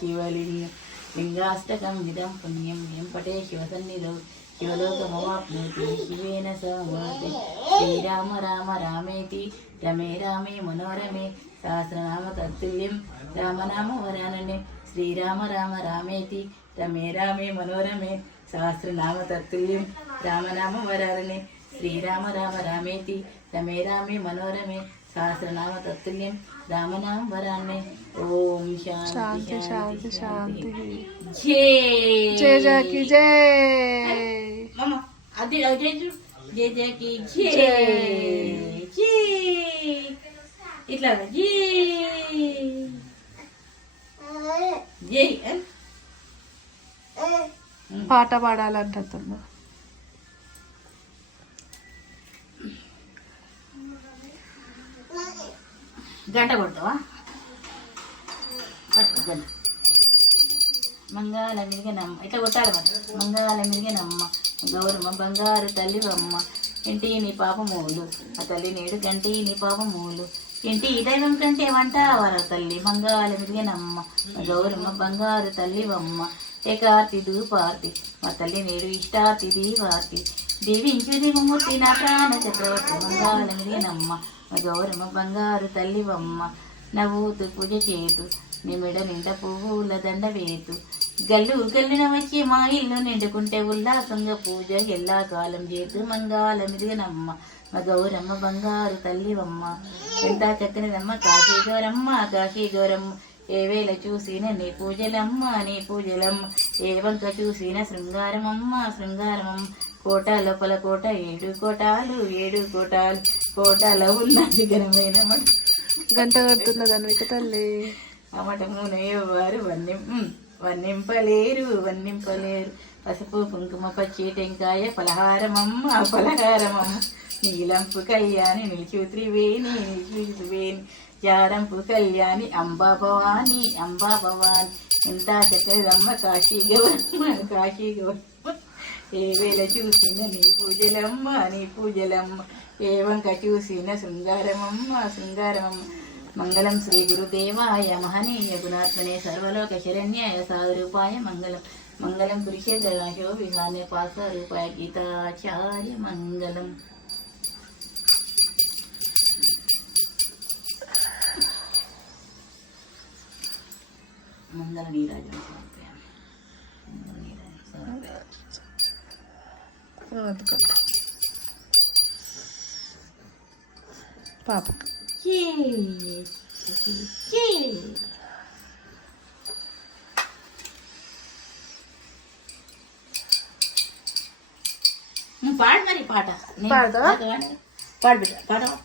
శివలింగం లింగాష్టకం విధం పుణ్యం వెంపటే శివసన్నిధౌ శివలోకమవాప్నోతి శివేన సమవర్తే శ్రీరామ రామ రామేతి రమే రామే మనోరమే సహస్రనామ తత్తుల్యం రామనామ వరాననే శ్రీరామ రామ రామేతి రమే రామే మనోరమే సహస్రనామ తత్తుల్యం రామనామ వరాననే శ్రీరామ రామ రామేతి రమే రామే మనోరమే సహస్రనామ తత్తుల్యం రామనామ వరాన్నే. ఓం శాంతి శాంతి శాంతి. జై జయకి జై మమ్మ అది జై జయకి జై జై ఇట్లా జై జై పాట పాడాలంటున్నా. గంట కొడతావా? పట్టు గంట. మంగాళ మిరిగనమ్మ ఇట్లా కొట్టాలి మరి. మంగాళ మిరిగనమ్మ గౌరమ్మ బంగారు తల్లివమ్మ ఇంటి నీ పాపమూలు ఆ తల్లి నేడు కంటి నీ పాపమూలు ఇంటి దైవం కంటే వంట వర తల్లి మంగాళ మిరిగనమ్మ గౌరమ్మ బంగారు తల్లివమ్మ ఏకార్తి దూపార్తి మా తల్లి నేడు ఇష్టార్తి దీవార్తి దీవించు దిగుమూర్తి నా ప్రాణ చక్రవర్తి మంగాళ మిరిగనమ్మ గౌరమ్మ బంగారు తల్లివమ్మ నవ్వుతూ పూజ చేతు నిమిడ నిండ పువ్వుల దండ వేతు గల్లు గల్లున వచ్చి మా ఇల్లు నిండుకుంటే ఉల్లాసంగా పూజ ఎల్లా కాలం చేతు మంగాళ మిరిగనమ్మ మా గౌరమ్మ బంగారు తల్లివమ్మ ఎంత చక్కనిదమ్మ కాశీ గౌరమ్మ కాశీ గౌరమ్మ ఏ వేళ చూసిన నీ పూజలమ్మ నీ పూజలమ్మ ఏ వంక చూసిన శృంగారమమ్మ శృంగారమమ్మ కోట లోపల కోట 7 కోటాలు 7 కోటాలు కోటలో ఉన్నది ఘనమైన గంట కడుతున్నదాన్ని తల్లి అమటమునయ్యవారు వన్నింపలేరు వన్నింపలేరు పసుపు కుంకుమ పచ్చి టెంకాయ పలహారమమ్మ పలహారమమ్మ నీలంపు కళ్యాణి నిలిచు త్రివేణి జారంపు కళ్యాణి అంబా భవాని అంబా భవాని ఎంత చక్కదమ్మ కాశీ గౌరమ్మ కాశీ గౌరమ్మ ఏ వేళ చూసిన నీ పూజలమ్మ నీ పూజలమ్మ ఏ వంక చూసిన శృంగారమమ్మ శృంగారమమ్మ మంగళం శ్రీ గురుదేవాయ మహనీయ గుణాత్మనే సర్వలోక శరణ్యాయ సాధురూపాయ మంగళం మంగళం కురుక్షేత్రశో విహాన్య పాసరూపాయ గీతాచార్య మంగళం. మంగళ నీరాజన పాప పాడు మరి పాట పాడతావా? పాడు బిడ్డ పాడవా.